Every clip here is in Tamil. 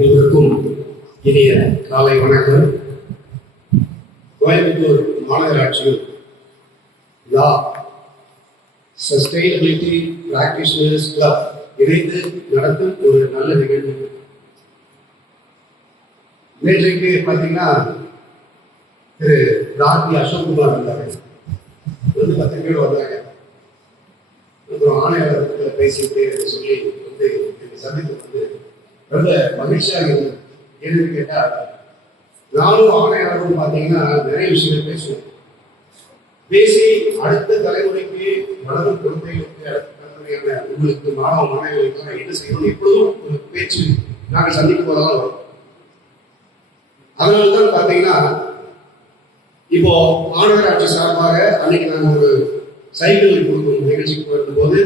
அனைவருக்கும் இனிய காலை வணக்கம். கோயம்புத்தூர் மாநகராட்சியில் லா சஸ்டைனபிலிட்டி பிராக்டிஷனர்ஸ் கிளப் இணைந்து நடத்தும் ஒரு நல்ல நிகழ்வு. நேற்றைக்கு பார்த்தீங்கன்னா திரு ராஜி அசோக்குமார் வந்தாங்க, வந்து பத்திரிகையோடு வந்தாங்க. அப்புறம் ஆணையாளர் பேசிட்டு சொல்லி வந்து சந்தித்து வந்து ரொம்ப மகிழ்ச்சியாக இருந்தது. என்னன்னு கேட்டால், நானும் ஆணையாளரும் பார்த்தீங்கன்னா நிறைய விஷயங்கள் பேசுவோம். பேசி அடுத்த தலைமுறைக்கு வளரும் குழந்தைகளுக்கு அடுத்த தலைமுறையான உங்களுக்கு மாணவ மாணவிகளுக்காக என்ன செய்யணும் எப்பொழுதும் ஒரு பேச்சு நாங்கள் சந்திக்கும் போதெல்லாம் வரும். அதனால்தான் பார்த்தீங்கன்னா இப்போ மாநகராட்சி சார்பாக அன்னைக்கு நாங்கள் ஒரு சைக்கிள் கொடுக்கும் நிகழ்ச்சிக்கு போயிருந்த போது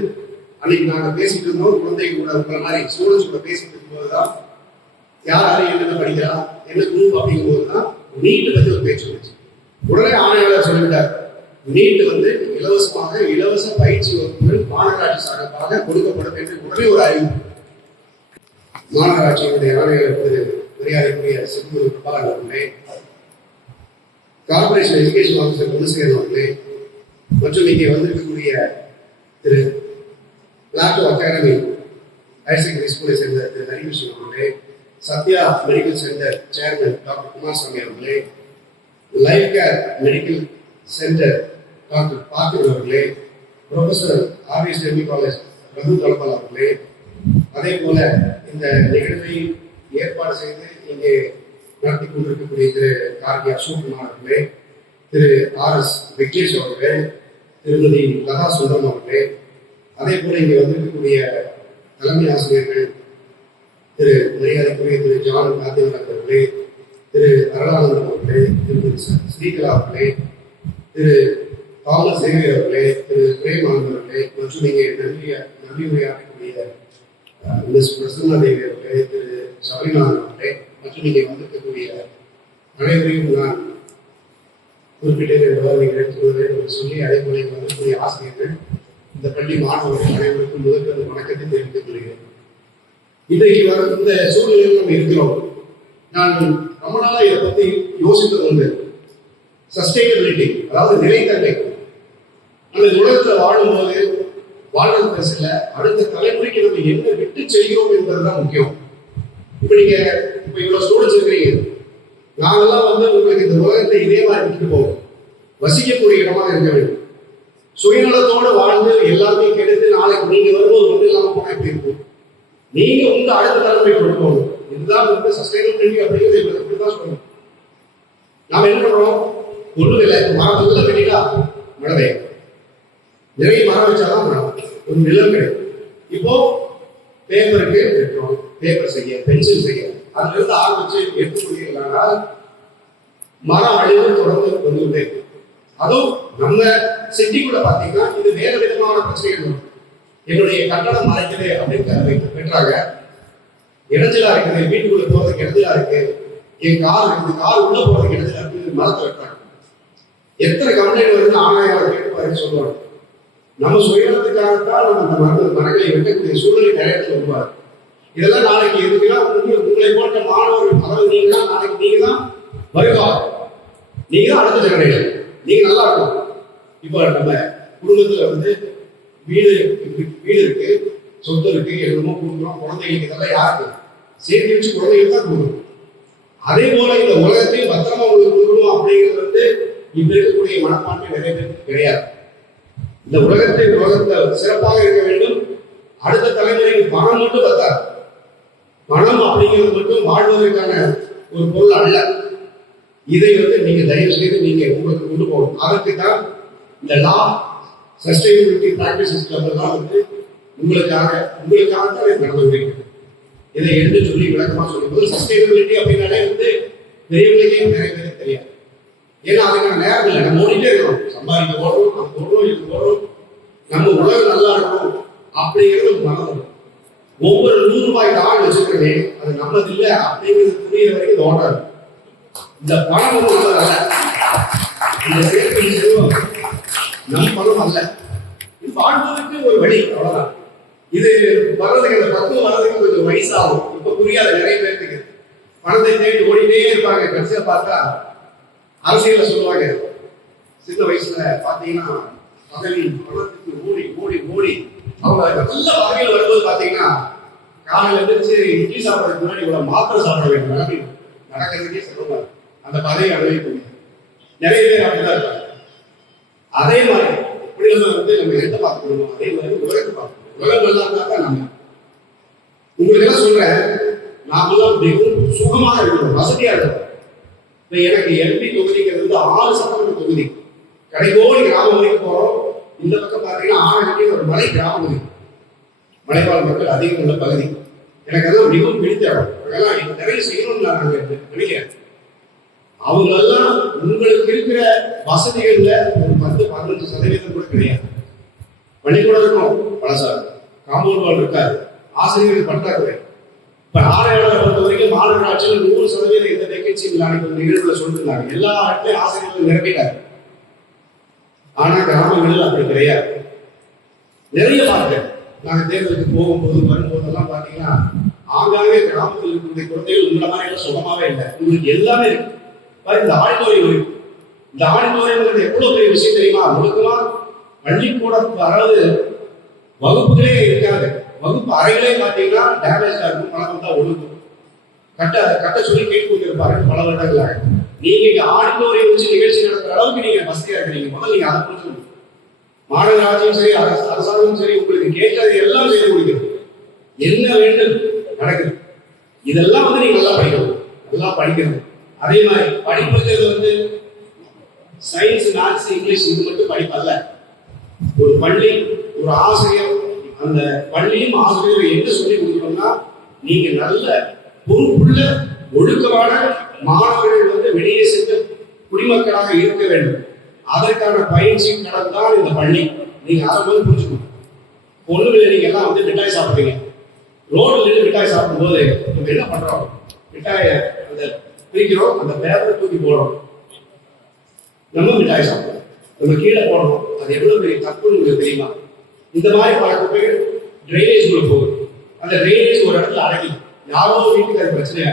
அன்னைக்கு நாங்கள் பேசிட்டு இருந்தோம். குழந்தைங்க கூட உங்களை மாதிரி ஸ்டூடெண்ட்ஸ் கூட பேசிட்டு இருக்கும்போது தான் யார் என்னென்ன படிக்கலாம் என்ன குரூப் அப்படிங்கும்போது தான் நீட் பற்றி ஒரு பேச்சு வந்துச்சு. உடனே ஆணையாளர் சொல்லிவிட்டார், நீட் வந்து இலவச பயிற்சி வகுப்புகள் மாநகராட்சி சார்பாக கொடுக்கப்படும் என்று உடனே ஒரு அறிவிப்பு. மாநகராட்சியினுடைய ஆணையர் மரியாதைக்குரிய செந்தூர் பிரபாகர் அவர்களே, கார்பரேஷன் எஜுகேஷன் ஆஃபீஸர் குணசேகரன் அவர்களே, மற்றும் இங்கே வந்திருக்கக்கூடிய திரு பிளாட்டோ அகாடமி ஹையர் செகண்டரி ஸ்கூலை சேர்ந்த திரு ஹரிகிருஷ்ணன் அவர்களே, Sathya medical centre chairman doctor Kumarasamy அவர்களே, life care medical centre doctor Parthiban அவர்களே, professor RVSME college Raghu Thalapal அவர்களே, அதே போல இந்த நிகழ்வை ஏற்பாடு செய்து இங்கே நடத்தி கொண்டிருக்கக்கூடிய திரு கார்கி அசோக்குமார் அவர்களே, திரு RS விக்னேஷ் அவர்களே, திருமதி லதா சுந்தரம் அவர்களே, அதே போல இங்கே வந்திருக்கக்கூடிய தலைமை ஆசிரியர்கள் திரு மரியாதைக்குரிய திரு ஜான் காந்திவன் அவர்களே, திரு அருளானந்தம் அவர்களே, திருமதி ஸ்ரீகலா அவர்களே, திரு தாமஸ் சேவியர் அவர்களே, திரு பிரேமானந்த் அவர்களே, மற்றும் இங்கே நன்றி உரையாற்றக்கூடிய மிஸ் பிரசன்னா தேவி அவர்களே, திரு சபரிநாதன் அவர்களே, மற்றும் இங்கே வந்திருக்கக்கூடிய அனைவரையும் நான் குறிப்பிட்டேன் என்பதால் நீங்கள் எடுத்துக்கொள்ள வேண்டும் என்று சொல்லி அதே போல இங்கே வந்திருக்கக்கூடிய ஆசிரியர்கள், இந்த பள்ளி மாணவர்கள் அனைவருக்கும் முதற்கொண்டு வணக்கத்தை தெரிவித்துக் கொள்கிறேன். இன்றைக்கு வர இந்த சூழ்நிலையில் நம்ம இருக்கிறோம். நான் ரொம்ப நாளா இதை பற்றி யோசித்தது உண்டு. சஸ்டைனபிலிட்டி, அதாவது நிலைத்தன்மை. நம்ம இந்த உலகத்தில் வாழும்போது வாழ்றது பெருசில்ல, அடுத்த தலைமுறைக்கு நம்ம என்ன விட்டு செய்கிறோம் என்பதுதான் முக்கியம். இப்ப நீங்க இவ்வளவு ஸ்டூடெண்ட்ஸ் இருக்கிறீங்க, நாங்கெல்லாம் வந்து உங்களுக்கு இந்த உலகத்தை இதே மாதிரி விட்டுட்டு போவோம். வசிக்கக்கூடிய இடமாக இருக்க வேண்டும். சுயநலத்தோடு வாழ்ந்து எல்லாமே கெடுத்து நாளைக்கு நீங்க வரும்போது ஒன்றும் இல்லாம போனா எப்படி இருக்கும்? நீங்க உங்க அடுத்த தலைமுறை கொண்டு போகணும். இதுதான் வந்து சஸ்டைனபிலிட்டி அப்படிங்கிறது இப்படிதான் சொல்லணும். நாம என்ன பண்றோம்? ஒன்றும் இல்லை, மரத்துக்குள்ள கட்டிட்டா மழை பெய்யும். நிறைய மரம் வச்சாதான் மரம், ஒரு நிலம் கிடைக்கும். இப்போ பேப்பருக்கு பெட்ரோல், பேப்பர் செய்ய, பென்சில் செய்ய, அதுல இருந்து ஆரம்பிச்சு எடுத்துக்கொள்கிறீர்களானால் மரம் அழிவு தொடர்ந்து வந்துகிட்டே இருக்கு. அதுவும் நம்ம சிட்டிக்குள்ள பாத்தீங்கன்னா இது வேற விதமான பிரச்சனைகள் வரும். என்னுடைய கட்டணம் மறைக்குது அப்படின்னு பெற்றாங்க, இடைஞ்சலா இருக்குது, வீட்டுக்குள்ள போறதுக்கு இடைஞ்சலா இருக்கு, என் கார் இருக்குது, கார் உள்ள போறதுக்கு இடைஞ்சலா இருக்கு, மரத்தை வெட்டாங்க. எத்தனை கம்ப்ளைண்ட் வருது ஆணையாளர் கேட்டு சொல்லுவாங்க. நம்ம சுயநலத்துக்காகத்தான் நம்ம அந்த மரங்களை வெட்டக்கூடிய சூழ்நிலை நிறைய வருவார். இதெல்லாம் நாளைக்கு இருக்குன்னா உங்களை போன்ற மாணவர்கள், அதாவது நீங்க நாளைக்கு நீங்க தான் வருவாங்க, நீங்க தான் அடுத்த ஜெனரேஷன், நீங்க நல்லா இருக்கும். இப்போ நம்ம குடும்பத்துல வந்து வீடு இருக்கு, சொத்து இருக்கு, என்னமோ கொடுக்குறோம், குழந்தைகளுக்கு இதெல்லாம் யாருக்கு சேர்த்து வச்சு குழந்தைகளுக்கு தான் கொடுக்கணும். அதே போல இந்த உலகத்தையும் பத்திரமா உங்களுக்கு கொடுக்கணும் அப்படிங்கிறது வந்து இப்ப இருக்கக்கூடிய மனப்பான்மை நிறைய பேருக்கு கிடையாது. இந்த உலகத்தை சிறப்பாக இருக்க வேண்டும். அடுத்த தலைமுறைக்கு பணம் மட்டும் பத்தாது. பணம் அப்படிங்கிறது மட்டும் வாழ்வதற்கான ஒரு பொருள் அல்ல. இதை வந்து நீங்க தயவு செய்து நீங்க உங்களுக்கு கொண்டு போகணும். அதற்கு தான் இந்த லா சஸ்டைனபிலிட்டி பிராக்டிசஸ் கிளப்லாம் வந்து உங்களுக்காக தான் நடந்து. இதை எடுத்து சொல்லி விளக்கமா சொல்லும்போது சஸ்டைனபிலிட்டி அப்படின்னாலே வந்து பெரியவங்களுக்கே நிறைய பேருக்கு தெரியாது. ஏன்னா அதுக்கான நேரம் இல்லை, நம்ம ஓடிட்டே இருக்கணும், சம்பாதிக்க ஓடுறோம், நம்ம ஓடுறோம், இது ஓடுறோம், நம்ம உலகம் நல்லா இருக்கும் அப்படிங்கிறது மறந்துடும். ஒவ்வொரு 100 ரூபாய் தாள் வச்சுக்கிறோமே அது நம்மது இல்லை அப்படிங்கிறது புரியுற வரைக்கும் ஓடாது. இந்த பணம் வந்து நல்லது அல்ல, இந்த சேர்க்கை செல்வம் நம் பணம் அல்ல. இது வாழ்வதற்கு ஒரு வழி, அவ்வளவுதான். இது வர்றதுக்கு, இந்த பக்குவம் வர்றதுக்கு கொஞ்சம் வயசாகும். இப்ப புரியாத நிறைய பேருக்கு பணத்தை தேடி ஓடிட்டே இருப்பாங்க. கடைசியா பார்த்தா அரசியல சொல்லுவாங்க, சின்ன வயசுல பாத்தீங்கன்னா பதவியின் பணத்துக்கு ஓடி ஓடி ஓடி அவங்க நல்ல வகையில் வரும்போது பாத்தீங்கன்னா காலையில எழுந்திரிச்சு இட்லி சாப்பிட்றதுக்கு முன்னாடி இவ்வளவு மாத்திரை சாப்பிட வேண்டும் நடக்கிறதுக்கே சொல்லுவாங்க. அந்த பதவி அனுபவிக்க நிறைய பேர் அப்படிதான் இருக்காங்க. அதே மாதிரி இப்படி நம்ம எந்த பார்க்கணும், அதே மாதிரி உலகத்தை பார்க்கணும். உலகம் நல்லா இருந்தா தான் நம்ம. உங்களுக்கு எல்லாம் சொல்றேன், நாமெல்லாம் மிகவும் சுகமாக இருக்கணும், வசதியா இருக்கணும். இப்ப எனக்கு எம்பி தொகுதிங்கிறது 6 சட்டமன்ற தொகுதி. கடைகோடி கிராமம் வரைக்கும் போறோம். இந்த பக்கம் பார்த்தீங்கன்னா ஆனகட்டி ஒரு மலை கிராமம் இருக்கு, மலைவாழ் மக்கள் அதிகம் உள்ள பகுதி. எனக்கு அதெல்லாம் மிகவும் பிடித்த இடம். அதெல்லாம் நிறைய செய்யணும்னு நான் நினைக்கிறேன். அவங்களெல்லாம் உங்களுக்கு இருக்கிற வசதிகள்ல ஒரு 10-15% கூட கிடையாது. பள்ளிக்கூடம் இருக்கும், பழசார் காம்பவுண்ட் வால் இருக்காது, ஆசிரியர்கள் பற்றாக்குறை. இப்ப ஆராய்ச்சியாளர் பொறுத்த வரைக்கும் மாநகராட்சியில் 100% இந்த வேகன்சி அனைத்து நிகழ்வுகளை சொல்லிருந்தாங்க. எல்லா இடத்துலையும் ஆசிரியர்கள் நிரப்பிட்டாங்க. ஆனா கிராமங்களில் அப்படி கிடையாது. நிறைய பார்த்தேன். நாங்கள் தேர்தலுக்கு போகும்போது வரும்போதெல்லாம் பார்த்தீங்கன்னா ஆங்காங்கே கிராமத்தில் இருக்கக்கூடிய குழந்தைகள் உங்களை மாதிரி எல்லாம் சுகமாவே இல்லை. உங்களுக்கு எல்லாமே இருக்கு. இந்த ஆடிட்டோரியம் இருக்கு. இந்த ஆடிட்டோரியம் எவ்வளவு பெரிய விஷயம் தெரியுமா? முழுக்கமா பள்ளிக்கூடம், அதாவது வகுப்புகளே இருக்காது. வகுப்பு அறைகளே பார்த்தீங்கன்னா டேமேஜா இருக்கும், பணம் தான் ஒழுங்கும். கட்ட சொல்லி கேட்டு இருப்பாரு பல வருடங்களாக. நீங்க இங்க ஆடிட்டோரியம் வச்சு நிகழ்ச்சி நடத்துற அளவுக்கு நீங்க வசதியா இருக்கிறீங்க. முதல்ல நீங்க அதை புரிஞ்சுக்கணும். மாநகராட்சியும் சரி, அரசாங்கமும் சரி, உங்களுக்கு கேட்கறது எல்லாம் செய்து கொடுக்கிறது. என்ன வேண்டும் நடக்குது. இதெல்லாம் நீங்க நல்லா படிக்கணும், நல்லா படிக்கணும். அதே மாதிரி படிப்புங்கிறது சயின்ஸ், மேத்ஸ், இங்கிலீஷ் இது மட்டும் படிப்பல்ல. ஒரு பள்ளி, ஒரு ஆசிரியர், அந்த பள்ளியும் ஆசிரியர் என்ன சொல்லி கொடுக்கணும்னா, நீங்க நல்ல பொறுப்புள்ள ஒழுக்கமான மாணவர்கள் வெளியே சென்று குடிமக்களாக இருக்க வேண்டும். அதற்கான பயிற்சி கடந்தான் இந்த பள்ளி. நீங்க அதை புரிஞ்சுக்கணும். பொண்ணுகளை நீங்க எல்லாம் மிட்டாய் சாப்பிடுறீங்க. ரோட்ல இருந்து மிட்டாய் சாப்பிடும் போது நம்ம என்ன பண்றோம்? மிட்டாய அந்த பிரிக்கிறோம், அந்த பேப்பரை தூக்கி போடுறோம். நம்ம மிட்டாய் சாப்பிடுறோம், நம்ம கீழே போடுறோம். அது எவ்வளவு பெரிய தப்புன்னு உங்களுக்கு தெரியுமா? இந்த மாதிரி பல குப்பைகள் டிரைனேஜ் போகுது. அந்த டிரைனேஜ் ஒரு இடத்துல அடங்கி யாரோ வீட்டுக்கு அது பிரச்சனையா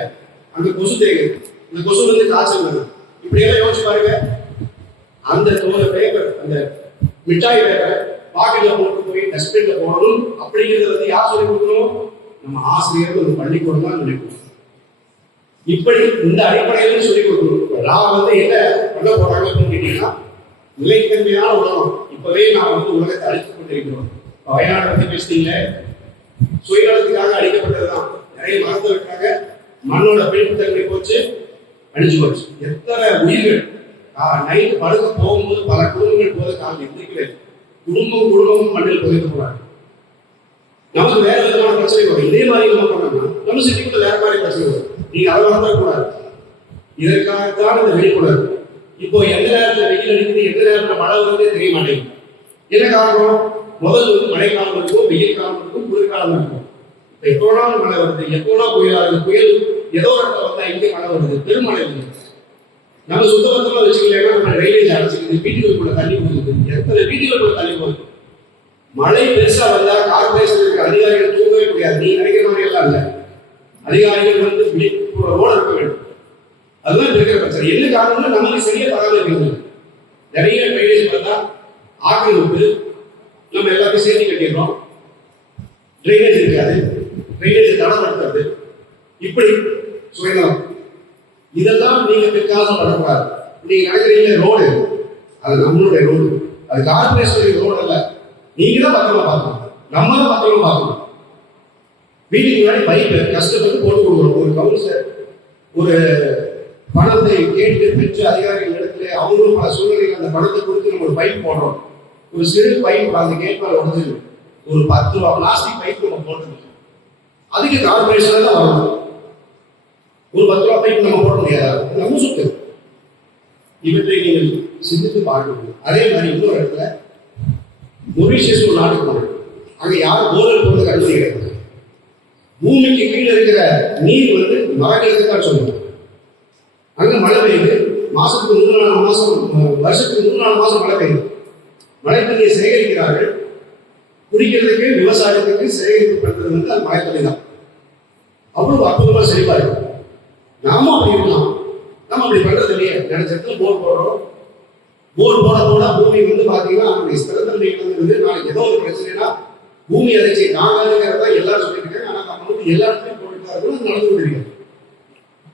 அங்க கொசு தேங்குது. இந்த கொசு காய்ச்சல் வருது. இப்படியெல்லாம் யோசிச்சு பாருங்க. அந்த பேப்பர், அந்த மிட்டாய் பேப்பர் பாக்கெட்ல போட்டு போய் டஸ்ட்பின்ல போடணும் அப்படிங்கிறது யார் சொல்லி கொடுக்கணும்? நம்ம ஆசிரியர், ஒரு பள்ளிக்கூடம் தான் சொல்லி கொடுக்கணும். இப்படி இந்த அடிப்படையில சொல்லி கொடுக்கணும். நான் என்ன பண்ண போறாங்கன்னு கேட்டீங்கன்னா, நிலைத்தன்மையான உலகம். இப்பவே நான் உலகத்தை அழித்துக் கொண்டிருக்கிறோம். வயநாடு பத்தி பேசிட்டீங்க, சுயநலத்துக்காக அழிக்கப்பட்டதுதான். நிறைய மரத்தை விட்டாங்க, மண்ணோட பெருத்தன்மை போச்சு, அழிஞ்சு போச்சு. எத்தனை உயிர்கள் நைட்டு படுக்க போகும்போது பல குடும்பங்கள் போது காலம் எந்திரிக்கிறது. குடும்பமும் மண்ணில் புதைக்க போறாங்க. நமக்கு வேற விதமான பிரச்சனை வரும். இதே மாதிரி நம்ம பண்ணோம்னா நம்ம சிட்டிக்குள்ள வேற மாதிரி பிரச்சனை வரும். நீங்க அதை வந்துடக்கூடாது. இதற்காகத்தான் இந்த விழிப்புணர்வு. இப்போ எந்த நேரத்துல வெயில் அடிக்குது, எந்த நேரத்துல மழை வருவதே தெரிய மாட்டேங்குது. என்ன காரணம்? முதல் மழைக்காலம் இருக்கும், வெயில் காலம் இருக்கும், குளிர்காலம் இருக்கும். எப்போனாலும் மழை வருது, எப்போனா புயல் ஆகுது. புயல் ஏதோ இடத்துல வந்தா இங்கே மழை வருது, பெருமழை வருது. நம்ம சுத்தபத்தமா வச்சுக்கலாம். நம்ம ரயில்வே அடைச்சிக்குது, வீட்டுக்குள்ள தண்ணி போகுது. எத்தனை வீட்டுக்குள்ள தண்ணி போகுது. மழை பெருசா வந்தா கார்பரேஷன் இருக்கிற அதிகாரிகள் தூங்கவே முடியாது. நீ நினைக்கிற மாதிரி எல்லாம் இல்லை. அதிகாரிகள் ரோடு இருக்க வேண்டும். அதுதான் இருக்கிற பிரச்சனை. என்ன காரணம்னா நமக்கு சரியா பராமரிக்கிறது. நிறைய ட்ரைனேஜ் பார்த்தா ஆக்கிரமிப்பு, நம்ம எல்லாத்தையும் சேர்த்து கட்டிடுறோம். ட்ரைனேஜ் இருக்காது, ட்ரைனேஜ் தடப்படுத்துறது, இப்படி சுயநலம். இதெல்லாம் நீங்க பிற்காலம் பண்ணக்கூடாது. நீங்க நினைக்கிறீங்க ரோடு, அது நம்மளுடைய ரோடு, அது கார்பரேஷனுடைய ரோடு அல்ல. நீங்க தான் பத்திரமா பார்க்கணும், நம்ம தான் பத்திரமா பார்க்கணும். வீட்டுக்கு முன்னாடி பைப் கஷ்டப்பட்டு போட்டு கொடுக்கணும். ஒரு கவுன்சிலர் ஒரு பணத்தை கேட்டு பெற்று அதிகாரிகள் இடத்துல அவங்களும் பல சூழ்நிலைகள் அந்த பணத்தை கொடுத்து நம்ம ஒரு பைப் போடுறோம். ஒரு சிறு பைப் அந்த கேட் மேல உடஞ்சிருக்கு. ஒரு 10 ரூபா பிளாஸ்டிக் பைப் நம்ம போட்டுருக்கோம். அதுக்கு கார்பரேஷன் தான் வரணும். ஒரு 10 ரூபா பைப் நம்ம போட முடியாது, நம்ம சுத்து. இவற்றை நீங்கள் சிந்தித்து பார்க்கணும். அதே மாதிரி இன்னொரு இடத்துல மொரிஷியஸ் ஒரு நாட்டுக்கு போனோம். அங்க யாரும் போரல் போடுறது அனுமதி கிடையாது. பூமிக்கு கீழே இருக்கிற நீர் மரங்களுக்கு தான் சொல்லணும். அங்க மழை பெய்யுது. மாசத்துக்கு 3-4 மாசம், வருஷத்துக்கு 3-4 மாசம் மழை பெய்யுது. மழை தண்ணியை சேகரிக்கிறார்கள். குடிக்கிறதுக்கு, விவசாயத்துக்கு சேகரிப்பு பண்றது அந்த மழை தண்ணி தான். அவ்வளவு அற்புதமா செழிப்பா இருக்கு. நாமும் அப்படி இருக்கலாம். நம்ம அப்படி பண்றது இல்லையே. நினைச்ச இடத்துல போர் போடுறோம். போர் போட பூமி வந்து பாத்தீங்கன்னா அப்படி ஸ்திரத்தன்மை வந்து நாளைக்கு ஏதோ ஒரு பிரச்சனைனா பூமி அதிர்ச்சி தாங்காதுங்கிறதா எல்லாரும் சொல்லிட்டு இருக்காங்க. ஆனா நம்ம வந்து எல்லா இடத்துலையும் போட்டுட்டு நடந்து கொண்டிருக்கோம்.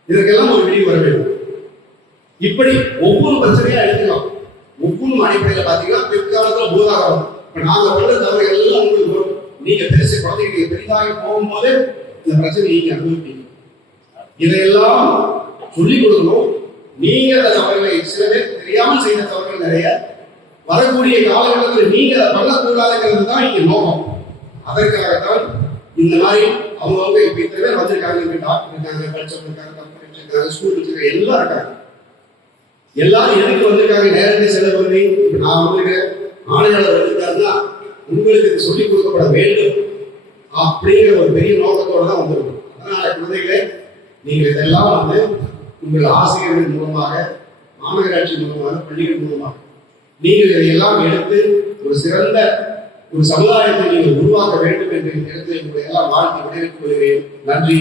இதற்கெல்லாம் ஒரு விடிவு வர வேண்டும். இப்படி ஒவ்வொரு பிரச்சனையா எடுத்துக்கலாம். ஒவ்வொரு அடிப்படையில பாத்தீங்கன்னா பிற்காலத்துல பூதாகாரம். இப்ப நாங்க பண்ற தவறுகள் எல்லாம் உங்களுக்கு வரும். நீங்க பெருசு குழந்தைங்க பெரிதாக போகும்போது இந்த பிரச்சனை நீங்க அனுபவிப்பீங்க. இதையெல்லாம் சொல்லிக் கொடுக்கணும். நீங்க அந்த தவறுகளை சில பேர் தெரியாமல் செய்த தவறுகள் நிறைய வரக்கூடிய காலகட்டத்தில் நீங்க அதை பண்ணக்கூடாதுங்கிறது தான் இங்க நோக்கம். அதற்காகத்தான் இந்த மாதிரி அவங்க இப்ப இத்தனை பேர் வந்திருக்காங்க. இப்ப டாக்டர் இருக்காங்க, கல்ச்சர் இருக்காங்க, கம்பெனி இருக்காங்க, ஸ்கூல் வச்சிருக்காங்க, எல்லாம் இருக்காங்க. எல்லாரும் எதுக்கு வந்திருக்காங்க? நேரடி செலவு. இப்ப நான் வந்திருக்கேன், ஆணையாளர் வந்திருக்காருன்னா உங்களுக்கு சொல்லிக் கொடுக்கப்பட வேண்டும் அப்படிங்கிற ஒரு பெரிய நோக்கத்தோட தான் வந்திருக்கோம். அதனால குழந்தைகளே, நீங்கள் இதெல்லாம் வந்து உங்கள் ஆசிரியர்கள் மூலமாக, மாநகராட்சி மூலமாக, பள்ளிகள் மூலமாக நீங்கள் இதையெல்லாம் எடுத்து ஒரு சிறந்த ஒரு சமுதாயத்தை நீங்கள் உருவாக்க வேண்டும் என்று இந்த இடத்தில் உங்களை எல்லாம் வாழ்த்து விடைபெற்றுக் கொள்கிறேன். நன்றி.